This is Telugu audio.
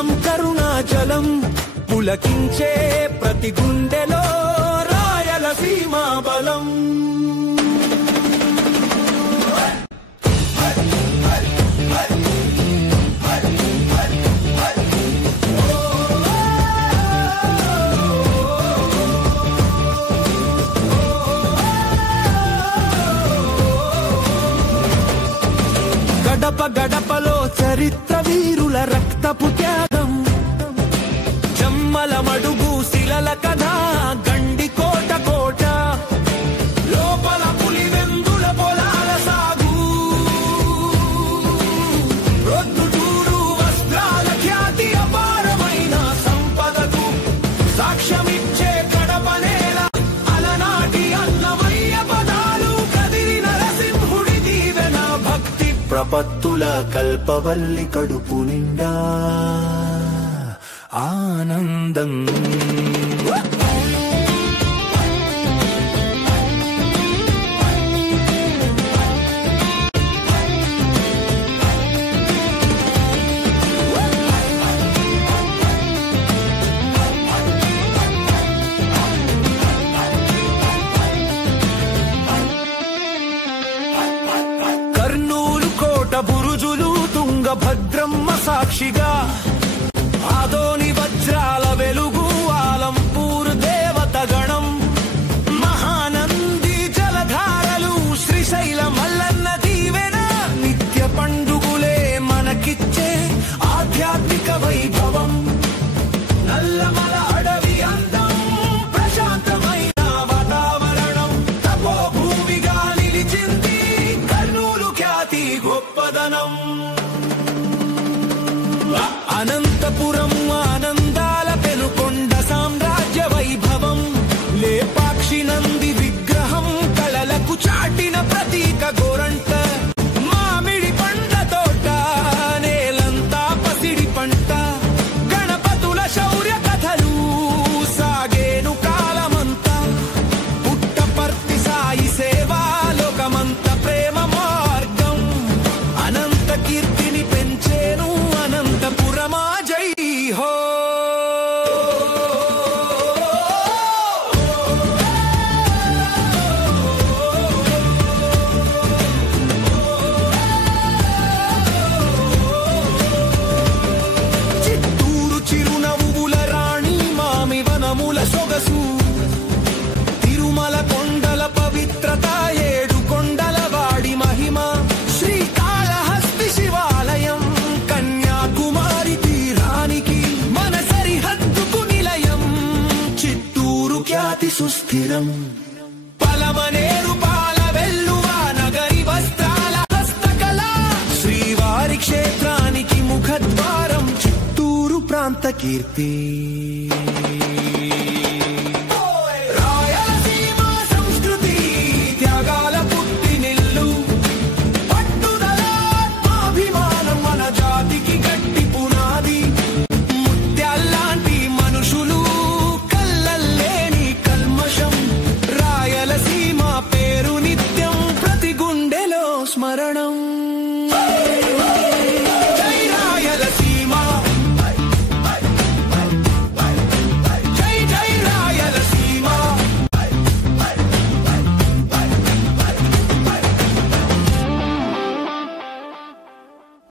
స్వప్నం కరుణాచలం పులకించే ప్రతి గుండెలో రాయలసీమ బలం. గడప గడపలో చరిత్ర వీరుల రక్తపు త్యాగం, జమ్మల మడుగు శిలల కథ గండి కోట కోట, లోపల పులివెందుల పొలాల సాగు, రొద్దుటూరు వస్త్రాల ఖ్యాతి అపారమైన సంపదకు సాక్ష్యమిచ్చే కడప నేల, అలనాటి అన్నమయ్య పదాలు కదిలిన నరసింహుడి దీవెన భక్తి ప్రపత్తుల కల్పవల్లి కడుపు నిండా ఆనందం. కర్నూలు కోట బురుజులు తుంగభద్రమ్మ సాక్షిగా, ఆదోని వజ్రాల వెలుగు ఆలంపూర్ దేవత గణం, మహానంది జలధారలు శ్రీశైల మల్లన్న దీవెన, నిత్య పండుగులే మనకిచ్చే ఆధ్యాత్మిక వైభవం, నల్లమల అడవి అందం ప్రశాంతమైన వాతావరణం, తపోభూమిగా నిలిచింది కర్నూలు ఖ్యాతి గొప్పదనం. అనంతపురం ఆనందాల పెనుకొండ సామ్రాజ్య వైభవం, లేపాక్షి నంది విగ్రహం కళలకు చాటిన ప్రతీక గోరంట, మామిడి పండ్ల తోట నేలంతా పసిడి పంట, గణపతుల శౌర్య కథలు సాగేను కాలమంతా, పుట్టపర్తి సాయి సేవా లోకమంత ప్రేమ మార్గం, అనంత కీర్తిని పెంచేను అనంతపురమా జై హో. చిత్తూరు చిరునవ్వుల రాణి మామి వనముల సొగసు, తిరుమల కొండల పవిత్రత ఏడు కొండల వాడి మహిమ, శ్రీకాళహస్తి శివాలయం కన్యాకుమారి తీరానికి మన సరిహద్దుకు నిలయం, చిత్తూరు ఖ్యాతి సుస్థిరం, పలమనేరు పాల వెల్లువ నగరి వస్త్రాల హస్తకళ, శ్రీవారి క్షేత్రానికి ముఖద్వారం చిత్తూరు ప్రాంత కీర్తి. రాయలసీమ సంస్కృతి త్యాగాల పుట్టినిల్లు, పట్టుదల ఆత్మాభిమానం మన జాతికి గట్టి పునాది, ముత్యాల్లాంటి మనుషులు కళ్ళల్లేని కల్మషం, రాయలసీమ పేరు నిత్యం ప్రతి గుండెలో స్మరణం.